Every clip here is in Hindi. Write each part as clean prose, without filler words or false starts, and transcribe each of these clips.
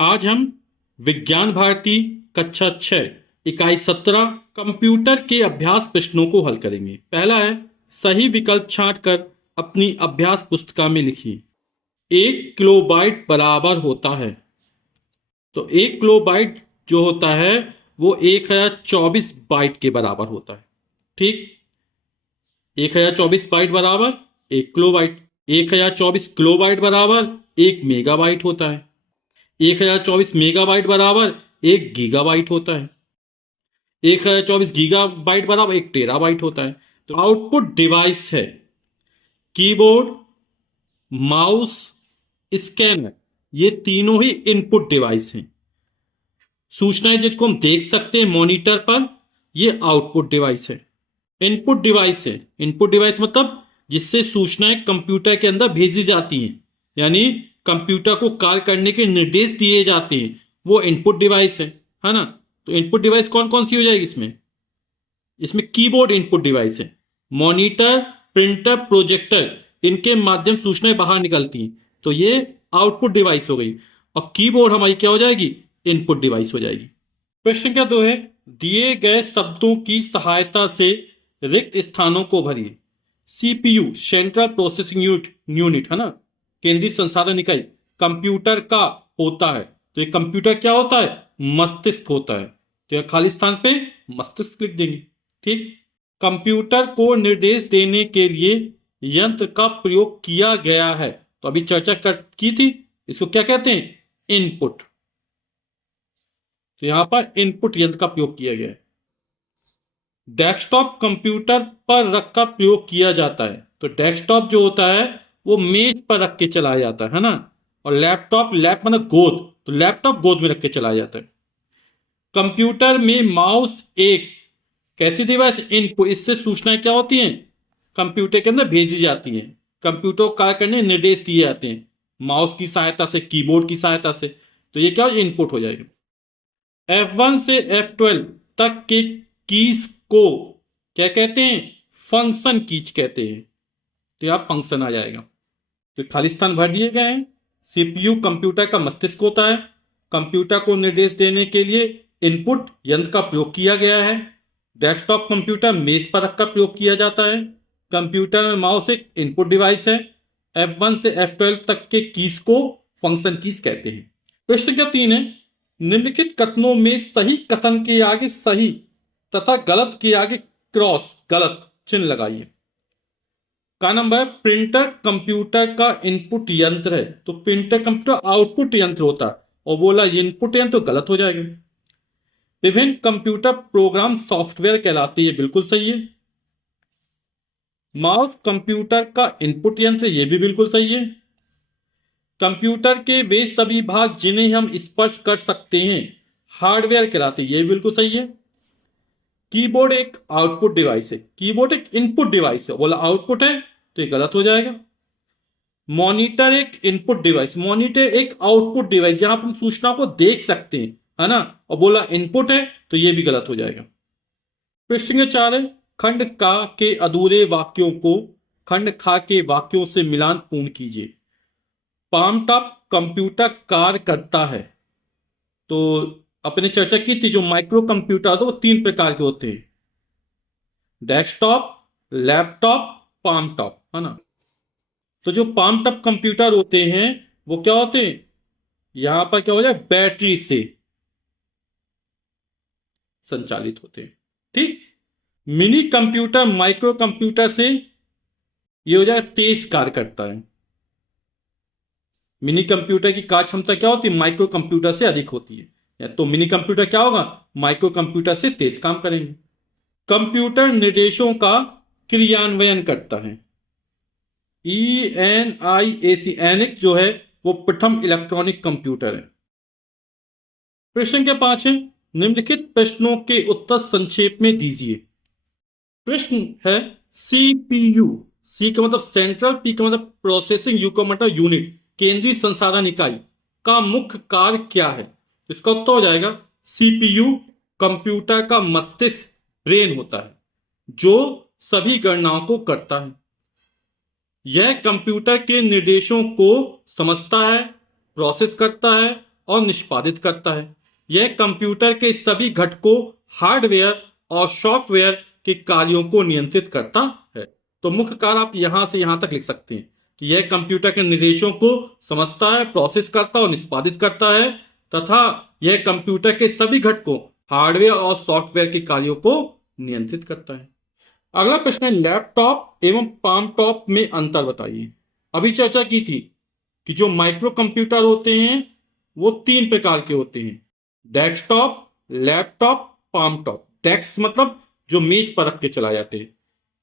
आज हम विज्ञान भारती कक्षा 6 इकाई 17 कंप्यूटर के अभ्यास प्रश्नों को हल करेंगे। पहला है, सही विकल्प छांटकर अपनी अभ्यास पुस्तिका में लिखिए। 1 किलोबाइट बराबर होता है, तो 1 किलोबाइट जो होता है वो 1024 बाइट के बराबर होता है। ठीक, 1024 बाइट बराबर 1 किलोबाइट। 1024 किलोबाइट बराबर 1 मेगाबाइट होता है। 1024 मेगाबाइट बराबर 1 गीगाबाइट होता है। 1024 गीगाबाइट बराबर 1 टेराबाइट होता है। तो आउटपुट डिवाइस है कीबोर्ड, माउस, स्कैनर। ये तीनों ही इनपुट डिवाइस हैं। सूचनाएं जिसको हम देख सकते हैं मॉनिटर पर, ये आउटपुट डिवाइस है। इनपुट डिवाइस है, इनपुट डिवाइस मतलब जिससे सूचनाएं कंप्यूटर के अंदर भेजी जाती हैं, यानी कंप्यूटर को कार्य करने के निर्देश दिए जाते हैं, वो इनपुट डिवाइस है ना। तो इनपुट डिवाइस कौन कौन सी हो जाएगी इसमें? इसमें कीबोर्ड इनपुट डिवाइस है, मॉनिटर, प्रिंटर, प्रोजेक्टर, इनके माध्यम सूचनाएं बाहर निकलती हैं, तो ये आउटपुट डिवाइस हो गई। और कीबोर्ड हमारी क्या हो जाएगी? इनपुट डिवाइस हो जाएगी। प्रश्न क्या दो है, दिए गए शब्दों की सहायता से रिक्त स्थानों को भरिए। सीपीयू सेंट्रल प्रोसेसिंग यूनिट है ना, केंद्रीय संसाधन इकाई कंप्यूटर का होता है। तो ये कंप्यूटर क्या होता है? मस्तिष्क होता है। तो यह खाली स्थान पे मस्तिष्क लिख देंगे। ठीक, कंप्यूटर को निर्देश देने के लिए यंत्र का प्रयोग किया गया है, तो अभी चर्चा की थी, इसको क्या कहते हैं? इनपुट। तो यहां पर इनपुट यंत्र का प्रयोग किया गया है। डेस्कटॉप कंप्यूटर पर रख कर प्रयोग किया जाता है, तो डेस्कटॉप जो होता है वो मेज पर रख के चलाया जाता है ना। और लैपटॉप, लैप मतलब गोद, तो लैपटॉप गोद में रख के चलाया जाता है। कंप्यूटर में माउस एक कैसी डिवाइस? इनपुट। इससे सूचनाएं क्या होती हैं? कंप्यूटर के अंदर भेजी जाती हैं, कंप्यूटर को कार्य करने निर्देश दिए जाते हैं माउस की सहायता से, कीबोर्ड की सहायता से। तो ये क्या हो? इनपुट हो जाएगा। F1 से F12 तक के कीज को क्या कहते हैं? फंक्शन कीज कहते हैं। तो यहां फंक्शन आ जाएगा। तो खाली स्थान भर दिए गए हैं। सीपीयू कंप्यूटर का मस्तिष्क होता है। कंप्यूटर को निर्देश देने के लिए इनपुट यंत्र का प्रयोग किया गया है। डेस्कटॉप कंप्यूटर मेज पर रखकर प्रयोग किया जाता है। कंप्यूटर में माउस एक इनपुट डिवाइस है। F1 से F12 तक के कीज को फंक्शन कीज कहते हैं। प्रश्न क्या 3 है, निम्नलिखित कथनों में सही कथन के आगे सही तथा गलत के आगे क्रॉस गलत चिन्ह लगाइए। का नंबर, प्रिंटर कंप्यूटर का इनपुट यंत्र है, तो प्रिंटर कंप्यूटर आउटपुट यंत्र होता है, और बोला इनपुट यंत्र तो गलत हो जाएगा। विभिन्न कंप्यूटर प्रोग्राम सॉफ्टवेयर कहलाते हैं, बिल्कुल सही है। माउस कंप्यूटर का इनपुट यंत्र, ये भी बिल्कुल सही है। कंप्यूटर के वे सभी भाग जिन्हें हम स्पर्श कर सकते हैं हार्डवेयर कहलाते हैं, ये बिल्कुल सही है। कीबोर्ड एक आउटपुट डिवाइस है, कीबोर्ड एक इनपुट डिवाइस है, बोला आउटपुट है तो ये गलत हो जाएगा। मॉनिटर एक इनपुट डिवाइस, मॉनिटर एक आउटपुट डिवाइस जहां हम सूचना को देख सकते हैं, है ना, और बोला इनपुट है तो ये भी गलत हो जाएगा। प्रश्न 4 है, खंड का के अधूरे वाक्यों को खंड खा के वाक्यों से मिलान पूर्ण कीजिए। पाम टॉप कंप्यूटर कार्य करता है, तो अपने चर्चा की थी जो माइक्रो कंप्यूटर तो वो 3 प्रकार के होते हैं, डेस्कटॉप, लैपटॉप, पाम टॉप, है ना। तो जो पाम टॉप कंप्यूटर होते हैं वो क्या होते हैं? यहां पर क्या हो जाए, बैटरी से संचालित होते हैं। ठीक, मिनी कंप्यूटर माइक्रो कंप्यूटर से ये हो जाए तेज कार्य करता है। मिनी कंप्यूटर की कार्य क्षमता क्या होती है? माइक्रो कंप्यूटर से अधिक होती है। तो मिनी कंप्यूटर क्या होगा? माइक्रो कंप्यूटर से तेज काम करेंगे। कंप्यूटर निर्देशों का क्रियान्वयन करता है। ENIAC, एनिक जो है वो प्रथम इलेक्ट्रॉनिक कंप्यूटर है। प्रश्न के 5 है, निम्नलिखित प्रश्नों के उत्तर संक्षेप में दीजिए। प्रश्न है, सीपीयू, सी का मतलब सेंट्रल, पी का मतलब प्रोसेसिंग, यू का मतलब यूनिट, केंद्रीय संसाधन इकाई का मुख्य कार्य क्या है? इसका उत्तर हो जाएगा सीपीयू कंप्यूटर का मस्तिष्क, ब्रेन होता है, जो सभी गणनाओं को करता है। यह कंप्यूटर के निर्देशों को समझता है, प्रोसेस करता है और निष्पादित करता है। यह कंप्यूटर के सभी घटकों, हार्डवेयर और सॉफ्टवेयर के कार्यों को नियंत्रित करता है। तो मुख्य कार्य आप यहां से यहां तक लिख सकते हैं कि यह कंप्यूटर के निर्देशों को समझता है, प्रोसेस करता है और निष्पादित करता है, तथा यह कंप्यूटर के सभी घटकों, हार्डवेयर और सॉफ्टवेयर के कार्यों को नियंत्रित करता है। अगला प्रश्न है, लैपटॉप एवं पाम टॉप में अंतर बताइए। अभी चर्चा की थी कि जो माइक्रो कंप्यूटर होते हैं वो 3 प्रकार के होते हैं, desktop, laptop, palm top. Desk मतलब जो मेज पर रख के चलाए जाते हैं,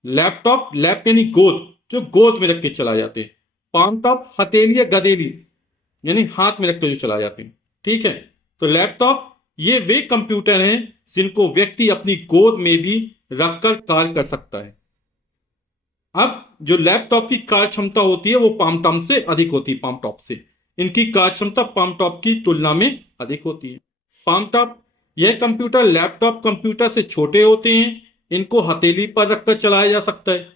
लैपटॉप, लैप यानी गोद, जो गोद में रख के चलाए जाते हैं, पाम टॉप हथेली या गदेली यानी हाथ में रख के जो चलाए जाते हैं। ठीक है, तो लैपटॉप ये वे कंप्यूटर हैं जिनको व्यक्ति अपनी गोद में भी रखकर कार्य कर सकता है। अब जो लैपटॉप की कार्य क्षमता होती है वो पाम टॉप से अधिक होती है। पाम टॉप से इनकी कार्य क्षमता पाम टॉप की तुलना में अधिक होती है। पाम टॉप यह कंप्यूटर लैपटॉप कंप्यूटर से छोटे होते हैं, इनको हथेली पर रखकर चलाया जा सकता है।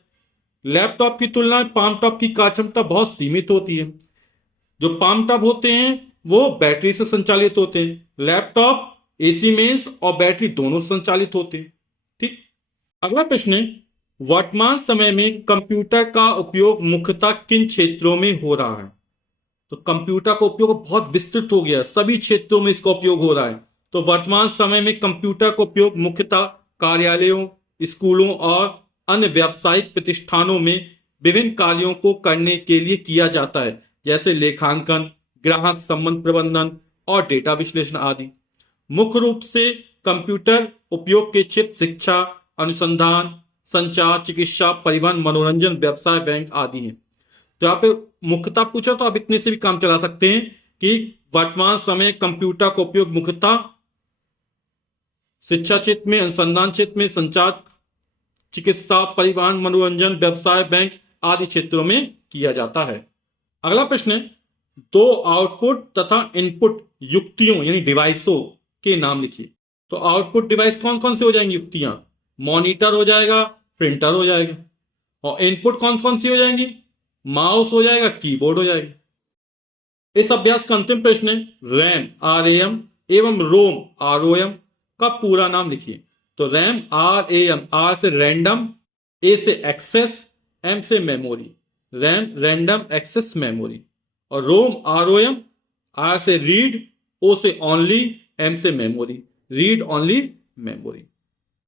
लैपटॉप की तुलना में पाम टॉप की कार्य क्षमता बहुत सीमित होती है। जो पाम टॉप होते हैं वो बैटरी से संचालित होते हैं, लैपटॉप एसी मेंस और बैटरी दोनों संचालित होते हैं। ठीक, अगला प्रश्न है, वर्तमान समय में कंप्यूटर का उपयोग मुख्यतः किन क्षेत्रों में हो रहा है? तो कंप्यूटर का उपयोग बहुत विस्तृत हो गया, सभी क्षेत्रों में इसका उपयोग हो रहा है। तो वर्तमान समय में कंप्यूटर का उपयोग मुख्यतः कार्यालयों, स्कूलों और अन्य व्यावसायिक प्रतिष्ठानों में विभिन्न कार्यों को करने के लिए किया जाता है, जैसे लेखांकन, ग्राहक संबंध प्रबंधन और डेटा विश्लेषण आदि। मुख्य रूप से कंप्यूटर उपयोग के क्षेत्र शिक्षा, अनुसंधान, संचार, चिकित्सा, परिवहन, मनोरंजन, व्यवसाय, बैंक आदि हैं। तो यहाँ पे मुख्यतः पूछा तो आप इतने से भी काम चला सकते हैं कि वर्तमान समय कंप्यूटर का उपयोग मुख्यतः शिक्षा क्षेत्र में, अनुसंधान क्षेत्र में, संचार, चिकित्सा, परिवहन, मनोरंजन, व्यवसाय, बैंक आदि क्षेत्रों में किया जाता है। अगला प्रश्न है, दो आउटपुट तथा इनपुट युक्तियों यानी डिवाइसों के नाम लिखिए। तो आउटपुट डिवाइस कौन कौन से हो जाएंगी युक्तियां? मॉनिटर हो जाएगा, प्रिंटर हो जाएगा। और इनपुट कौन कौन सी हो जाएंगी? माउस हो जाएगा, कीबोर्ड हो जाएगा। इस अभ्यास का अंतिम प्रश्न है, रैम RAM एवं रोम ROM का पूरा नाम लिखिए। तो रैम RAM, R से रैंडम, A से एक्सेस, M से memory, RAM random access memory. और रोम ROM, R से रीड, O से ओनली, M से मेमोरी, रीड ओनली मेमोरी।